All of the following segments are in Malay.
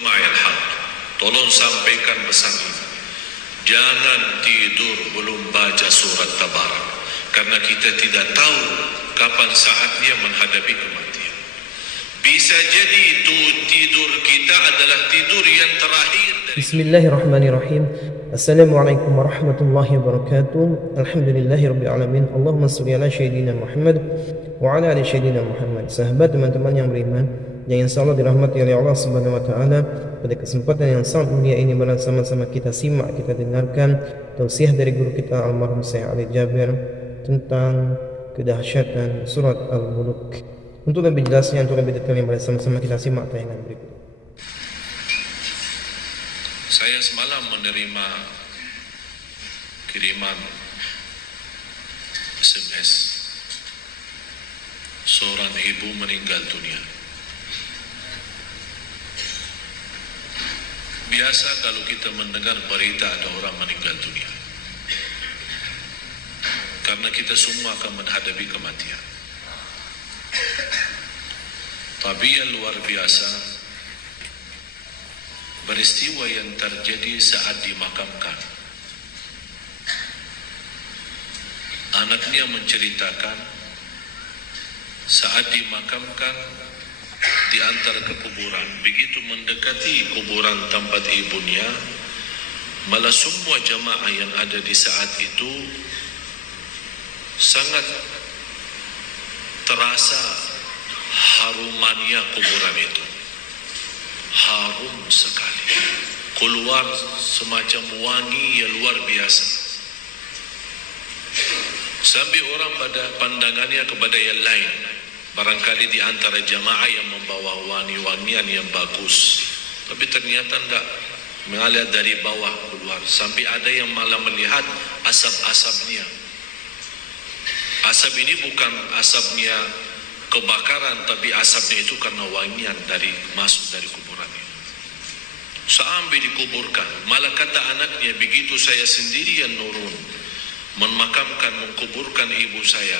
Ma'ilhaq, tolong sampaikan pesan ini. Jangan tidur belum baca surat Tabarak, karena kita tidak tahu kapan saatnya menghadapi kematian. Bisa jadi itu tidur kita adalah tidur yang terakhir. Bismillahirrahmanirrahim. Assalamualaikum warahmatullahi wabarakatuh. Alhamdulillahirabbil alamin. Allahumma shalli ala sayyidina Muhammad wa ala ali sayyidina Muhammad. Sahabat teman-teman yang beriman yang insyaallah dirahmati oleh Allah Subhanahu wa taala, pada kesempatan yang sangat mulia ini bersama-sama kita simak, kita dengarkan tausiah dari guru kita almarhum Syekh Ali Jabir tentang kedahsyatan surat Al-Mulk. Untuk lebih jelasnya, untuk lebih detailnya, bersama-sama kita simak tayangan berikut. Saya semalam menerima kiriman SMS, seorang ibu meninggal dunia. Biasa kalau kita mendengar berita ada orang meninggal dunia, karena kita semua akan menghadapi kematian. Tapi yang luar biasa, peristiwa yang terjadi saat dimakamkan. Anaknya menceritakan saat dimakamkan di antara kuburan, begitu mendekati kuburan tempat ibunya, malah semua jamaah yang ada di saat itu sangat terasa harumannya kuburan itu. Harum sekali, keluar semacam wangi yang luar biasa, sampai orang pada pandangannya kepada yang lain. Barangkali di antara jamaah yang membawa wangi-wangian yang bagus, tapi ternyata tidak, mengalir dari bawah keluar, sampai ada yang malah melihat asap-asapnya. Asap ini bukan asapnya kebakaran, tapi asapnya itu karena wangian dari masuk dari kuburan itu. Sampai dikuburkan, malah kata anaknya, begitu saya sendiri yang nurun memakamkan, mengkuburkan ibu saya,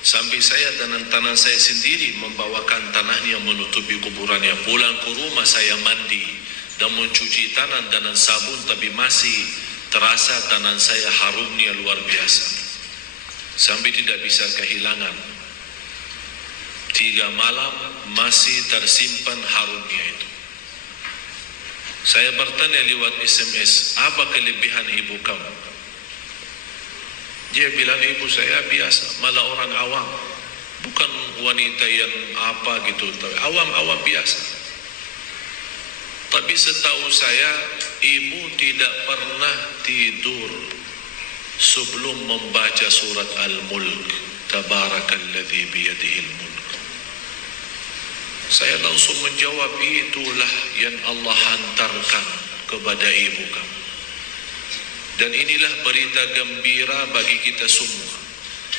sampai saya dan tangan saya sendiri membawakan tanahnya menutupi kuburannya. Pulang ke rumah saya mandi dan mencuci tangan dengan sabun, tapi masih terasa tangan saya harumnya luar biasa, sampai tidak bisa kehilangan. 3 malam masih tersimpan harumnya itu. Saya bertanya lewat SMS, apa kelebihan ibu kamu? Dia bilang, ibu saya biasa, malah orang awam, bukan wanita yang apa gitu, awam-awam biasa. Tapi setahu saya, ibu tidak pernah tidur sebelum membaca surat Al-Mulk. Tabarakalladzi biyadihil mulk. Saya langsung menjawab, itulah yang Allah hantarkan kepada ibu kamu. Dan inilah berita gembira bagi kita semua,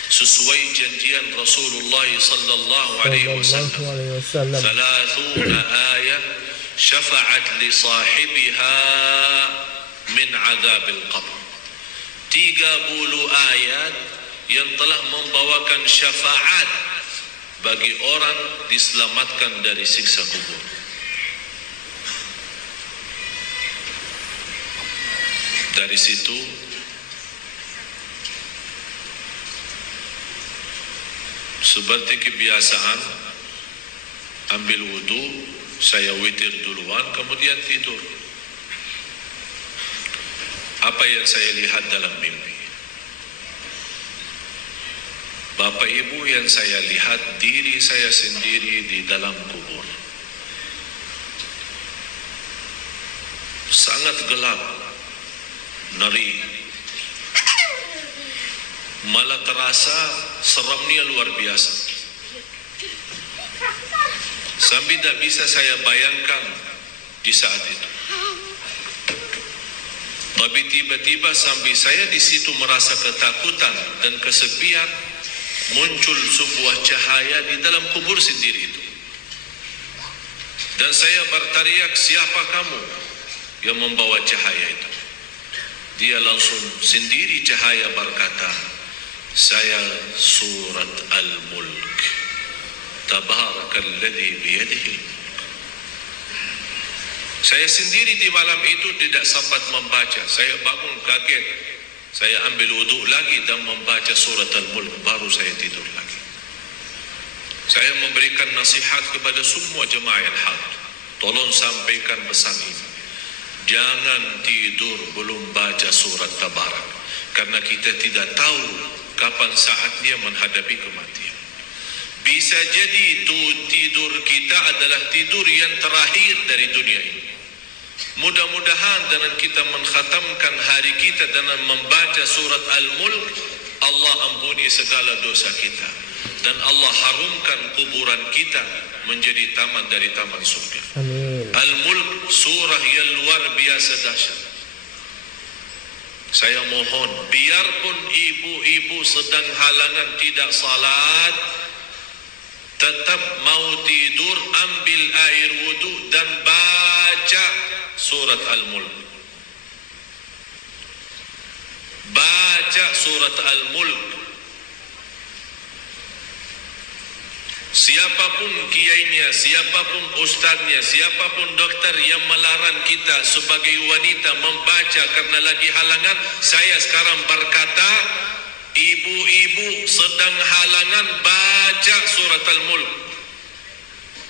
sesuai janjian Rasulullah sallallahu alaihi wasallam. 30 ayat syafa'at li sahibiha min adzabil qabr. 30 ayat yang telah membawakan syafaat bagi orang diselamatkan dari siksa kubur. Dari situ seperti kebiasaan, ambil wudu, saya witir duluan, kemudian tidur. Apa yang saya lihat dalam mimpi? Bapak Ibu, yang saya lihat diri saya sendiri di dalam kubur. Sangat gelap, ngeri, malah terasa seramnya luar biasa, sampai tidak bisa saya bayangkan di saat itu. Tapi tiba-tiba sampai saya di situ merasa ketakutan dan kesepian, muncul sebuah cahaya di dalam kubur sendiri itu. Dan saya berteriak, siapa kamu yang membawa cahaya itu? Dia langsung sendiri cahaya berkata, saya surat Al-Mulk. Tabarakalladzi biyadihi. Saya sendiri di malam itu tidak sempat membaca. Saya bangun kaget. Saya ambil wudhu lagi dan membaca surat Al-Mulk. Baru saya tidur lagi. Saya memberikan nasihat kepada semua jemaah yang hadir. Tolong sampaikan pesan ini. Jangan tidur belum baca surat Tabarak. Karena kita tidak tahu kapan saatnya menghadapi kematian. Bisa jadi itu tidur kita adalah tidur yang terakhir dari dunia ini. Mudah-mudahan dengan kita mengkhatamkan hari kita dengan membaca surat Al-Mulk, Allah ampuni segala dosa kita. Dan Allah harumkan kuburan kita menjadi taman dari taman surga. Amin. Al-Mulk surah yang luar biasa dahsyat. Saya mohon, biarpun ibu-ibu sedang halangan tidak salat, tetap mau tidur, ambil air wudu dan baca surat Al-Mulk. Baca surat Al-Mulk. Siapapun kiainya, siapapun ustaznya, siapapun dokter yang melarang kita sebagai wanita membaca karena lagi halangan, saya sekarang berkata, ibu-ibu sedang halangan, baca surat Al-Mulk.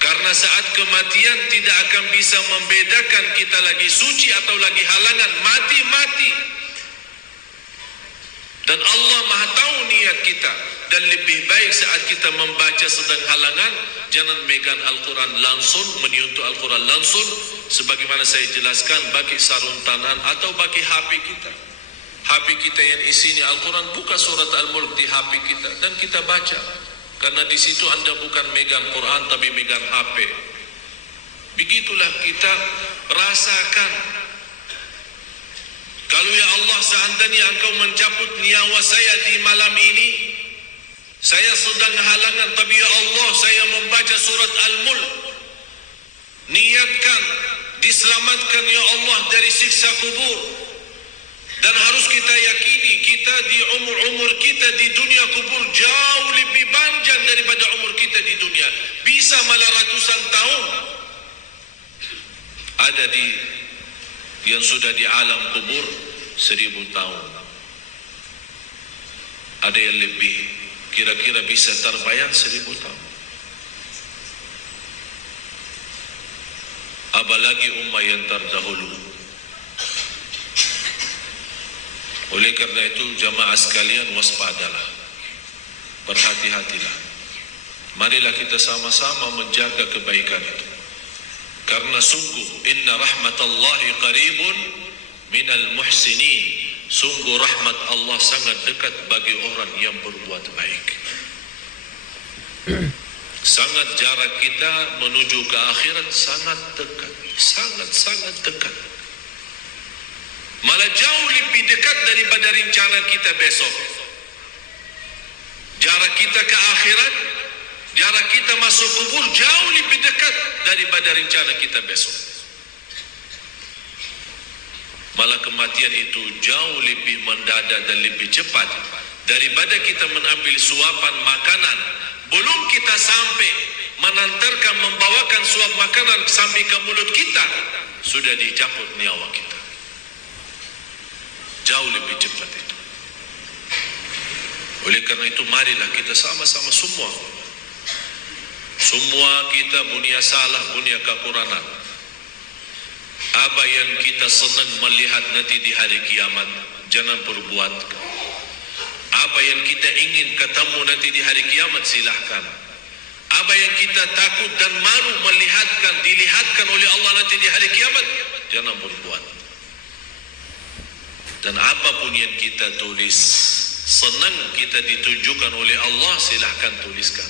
Karena saat kematian tidak akan bisa membedakan kita lagi suci atau lagi halangan, mati-mati. Dan Allah Maha tahu niat kita. Dan lebih baik saat kita membaca sedang halangan, jangan megang Al-Quran langsung, menyentuh Al-Quran langsung, sebagaimana saya jelaskan, bagi sarung tangan atau bagi HP kita. HP kita yang isinya Al-Quran, buka surat Al-Mulk di HP kita dan kita baca. Karena di situ Anda bukan megang Quran tapi megang HP. Begitulah kita rasakan. Kalau ya Allah, seandainya Engkau mencabut nyawa saya di malam ini, saya sedang halangan, tapi ya Allah, saya membaca surat Al-Mulk. Niatkan diselamatkan ya Allah dari siksa kubur. Dan harus kita yakini, kita di umur-umur kita di dunia kubur jauh lebih panjang daripada umur kita di dunia. Bisa malah ratusan tahun. Ada yang sudah di alam kubur 1000 tahun. Ada yang lebih, kira-kira bisa terbayang 1000 tahun. Apalagi umat yang terdahulu. Oleh karena itu jamaah sekalian, waspadalah, berhati-hatilah. Marilah kita sama-sama menjaga kebaikan itu. Karena sungguh inna rahmatallahi qaribun minal muhsinin. Sungguh rahmat Allah sangat dekat bagi orang yang berbuat baik. Sangat jarak kita menuju ke akhirat sangat dekat, sangat dekat. Malah jauh lebih dekat daripada rencana kita besok. Jarak kita ke akhirat, jarak kita masuk kubur jauh lebih dekat daripada rencana kita besok. Malah kematian itu jauh lebih mendadak dan lebih cepat daripada kita mengambil suapan makanan. Belum kita sampai menantarkan, membawakan suap makanan sampai ke mulut kita, sudah dicabut nyawa kita. Jauh lebih cepat itu. Oleh karena itu marilah kita sama-sama semua kita punya salah, punya kekurangan. Apa yang kita senang melihat nanti di hari kiamat, jangan perbuat. Apa yang kita ingin ketemu nanti di hari kiamat, silahkan. Apa yang kita takut dan malu dilihatkan oleh Allah nanti di hari kiamat, jangan berbuat. Dan apapun yang kita tulis, senang kita ditunjukkan oleh Allah, silahkan tuliskan.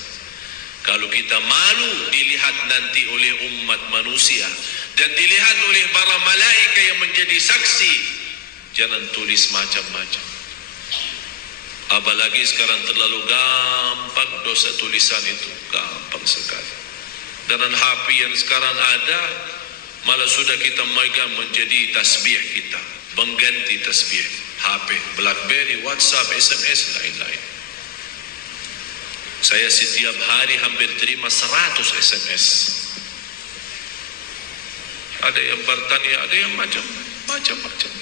Kalau kita malu dilihat nanti oleh umat manusia dan dilihat oleh para malaikat yang menjadi saksi, jangan tulis macam-macam. Apalagi sekarang terlalu gampang dosa tulisan itu, gampang sekali. Dengan HP yang sekarang ada, malah sudah kita megang menjadi tasbih kita, mengganti tasbih. HP, BlackBerry, WhatsApp, SMS, lain-lain. Saya setiap hari hampir terima 100 SMS. ada yang bertanya, ada yang macam-macam.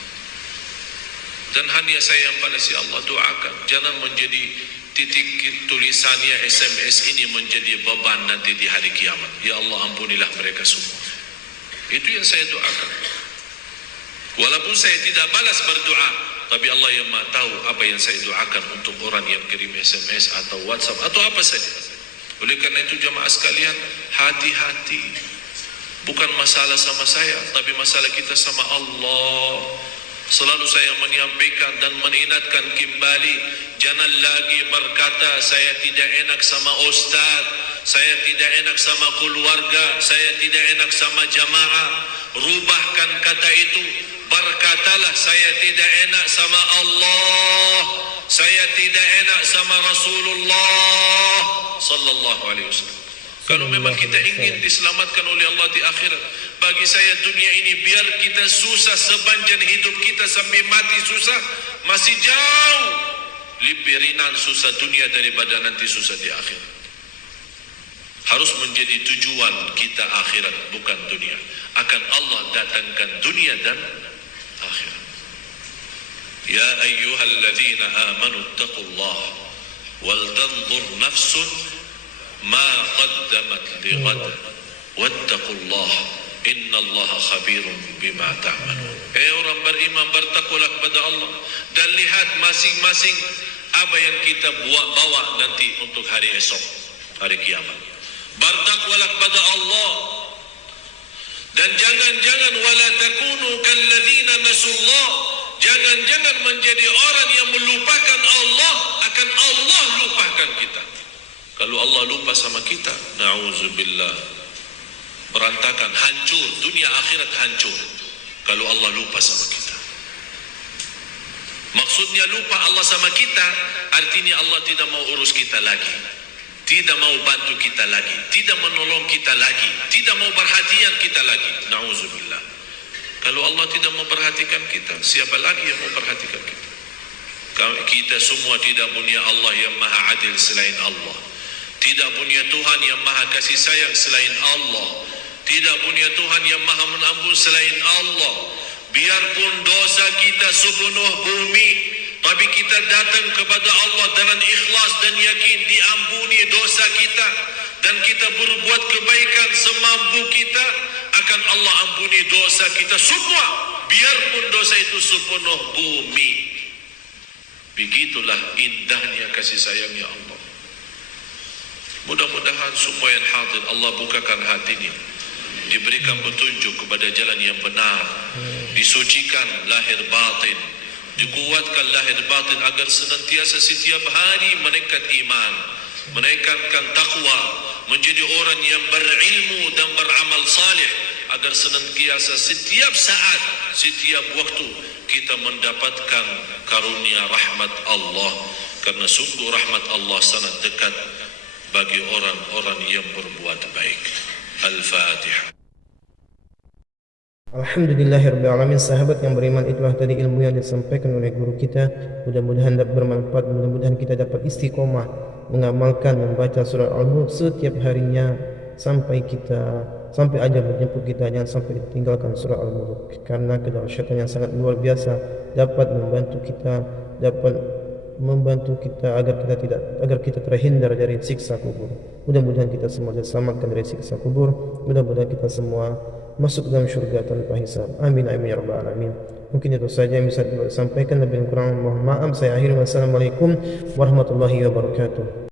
Dan hanya saya yang pada si Allah doakan, jangan menjadi titik tulisannya SMS ini menjadi beban nanti di hari kiamat. Ya Allah, ampunilah mereka semua. Itu yang saya doakan. Walaupun saya tidak balas berdoa, tapi Allah yang Maha tahu apa yang saya doakan untuk orang yang kirim SMS atau WhatsApp atau apa saja. Oleh karena itu jamaah sekalian, hati-hati. Bukan masalah sama saya, tapi masalah kita sama Allah. Selalu saya menyampaikan dan mengingatkan kembali, jangan lagi berkata saya tidak enak sama ustaz, saya tidak enak sama keluarga, saya tidak enak sama jamaah. Rubahkan kata itu, berkatalah saya tidak enak sama Allah, saya tidak enak sama Rasulullah sallallahu alaihi wasallam. Kalau memang kita ingin diselamatkan oleh Allah di akhirat, bagi saya dunia ini biar kita susah sepanjang hidup kita sampai mati susah, masih jauh lebih ringan susah dunia daripada nanti susah di akhirat. Harus menjadi tujuan kita akhirat, bukan dunia. Akan Allah datangkan dunia dan akhirat. Ya ayyuhalladzina amanu taqullah wal tanzur nafsun ma qaddamat lighad wattaqullah innallaha khabirun bima ta'malun. Orang beriman, bertakwalah kepada Allah dan lihat masing-masing apa yang kita bawa nanti untuk hari esok, hari kiamat. Bertakwalah kepada Allah dan jangan wala takunu kalladzina nasullah, jangan menjadi orang yang melupakan Allah, akan Allah lupakan kita. Kalau Allah lupa sama kita, na'udzubillah, berantakan, hancur, dunia akhirat hancur kalau Allah lupa sama kita. Maksudnya lupa Allah sama kita, artinya Allah tidak mau urus kita lagi, tidak mau bantu kita lagi, tidak menolong kita lagi, tidak mau perhatian kita lagi. Na'udzubillah. Kalau Allah tidak mau perhatikan kita, siapa lagi yang mau perhatikan kita? Kita semua tidak punya Allah yang maha adil selain Allah, tidak punya Tuhan yang maha kasih sayang selain Allah, tidak punya Tuhan yang maha menampun selain Allah. Biarpun dosa kita sepenuh bumi, tapi kita datang kepada Allah dengan ikhlas dan yakin diampuni dosa kita, dan kita berbuat kebaikan semampu kita, akan Allah ampuni dosa kita semua, biarpun dosa itu sepenuh bumi. Begitulah indahnya kasih sayangnya Allah. Mudah-mudahan semua yang hadir Allah bukakan hatinya, diberikan petunjuk kepada jalan yang benar, disucikan lahir batin, dikuatkan lahir batin agar senantiasa setiap hari meningkat iman, meningkatkan takwa, menjadi orang yang berilmu dan beramal saleh, agar senantiasa setiap saat, setiap waktu kita mendapatkan karunia rahmat Allah, karena sungguh rahmat Allah sangat dekat bagi orang-orang yang berbuat baik. Al-Fatihah. Alhamdulillahirrahmanirrahim. Sahabat yang beriman, itulah tadi ilmu yang disampaikan oleh guru kita. Mudah-mudahan dapat bermanfaat, mudah-mudahan kita dapat istiqomah mengamalkan membaca surah Al-Mulk setiap harinya sampai ajal menjemput kita. Jangan sampai ditinggalkan surah Al-Mulk, karena kedahsyatan yang sangat luar biasa dapat membantu kita agar kita terhindar dari siksa kubur. Mudah-mudahan kita semua diselamatkan dari siksa kubur. Mudah-mudahan kita semua masuk dalam syurga tanpa hisab. Amin amin ya rabbal alamin. Mungkin itu saja yang bisa disampaikan, lebih kurang mohon maaf. Saya akhiri. Wassalamualaikum warahmatullahi wabarakatuh.